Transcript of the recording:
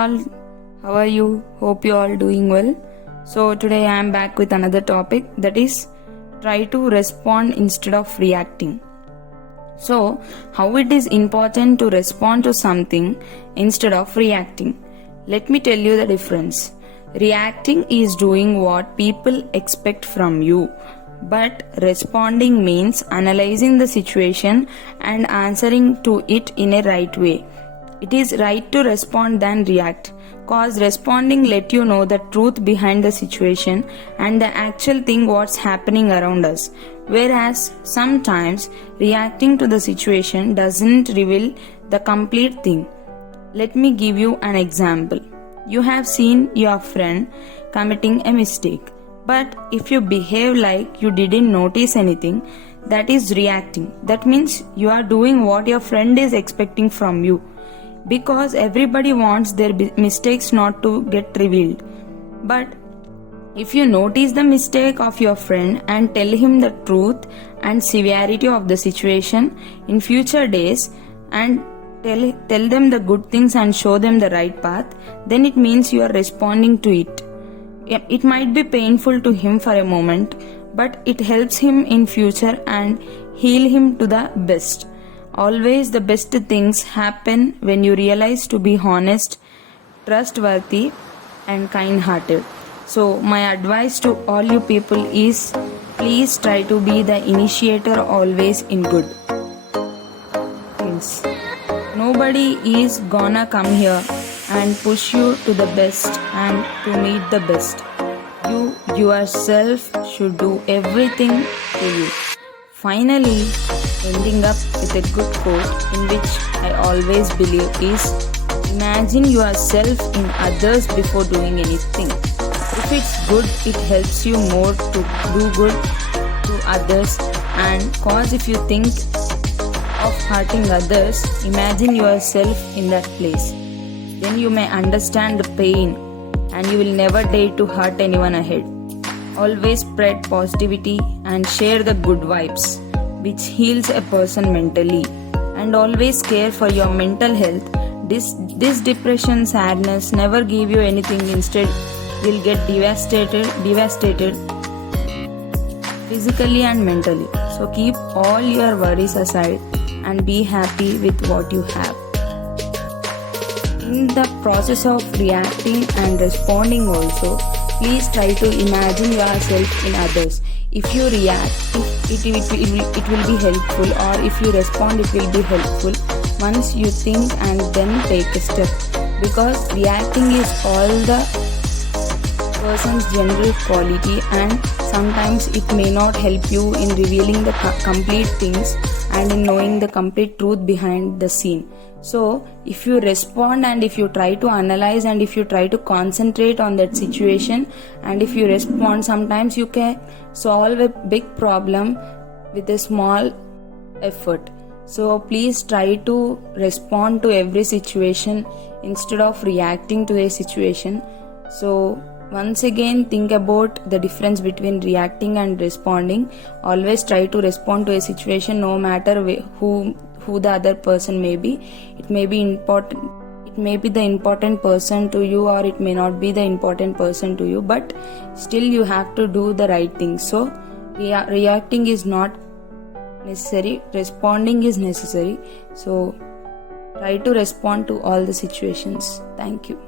all, how are you? Hope you all doing well. So today I am back with another topic, that is try to respond instead of reacting. So how it is important to respond to something instead of reacting. Let me tell you the difference. Reacting is doing what people expect from you, but responding means analyzing the situation and answering to it in a right way. It is right to respond than react, cause responding let you know the truth behind the situation and the actual thing what's happening around us, whereas sometimes reacting to the situation doesn't reveal the complete thing. Let me give you an example. You have seen your friend committing a mistake, but if you behave like you didn't notice anything, that is reacting. That means you are doing what your friend is expecting from you, because everybody wants their mistakes not to get revealed. But if you notice the mistake of your friend and tell him the truth and severity of the situation in future days and tell them the good things and show them the right path, then it means you are responding to it. It might be painful to him for a moment, but it helps him in future and heal him to the best. Always the best things happen when you realize to be honest, trustworthy and kind-hearted. So my advice to all you people is, please try to be the initiator always in good things. Nobody is gonna come here and push you to the best and to meet the best. You yourself should do everything to you. Finally, ending up with a good quote in which I always believe is, imagine yourself in others before doing anything. If it's good, it helps you more to do good to others, and cause if you think of hurting others, imagine yourself in that place. Then you may understand the pain and you will never dare to hurt anyone ahead. Always spread positivity and share the good vibes, which heals a person mentally, and always care for your mental health. This depression, sadness never give you anything, instead will get devastated physically and mentally. So keep all your worries aside and be happy with what you have. In the process of reacting and responding also, please try to imagine yourself in others. If you react, it will be helpful, or if you respond, it will be helpful once you think and then take a step, because reacting is all the person's general quality, and sometimes it may not help you in revealing the complete things and in knowing the complete truth behind the scene. So if you respond and if you try to analyze and if you try to concentrate on that situation and if you respond, sometimes you can solve a big problem with a small effort. So please try to respond to every situation instead of reacting to a situation. So once again, think about the difference between reacting and responding. Always try to respond to a situation, no matter who the other person may be. It may be important, it may be the important person to you, or it may not be the important person to you, but still you have to do the right thing. So reacting is not necessary, responding is necessary. So try to respond to all the situations. Thank you.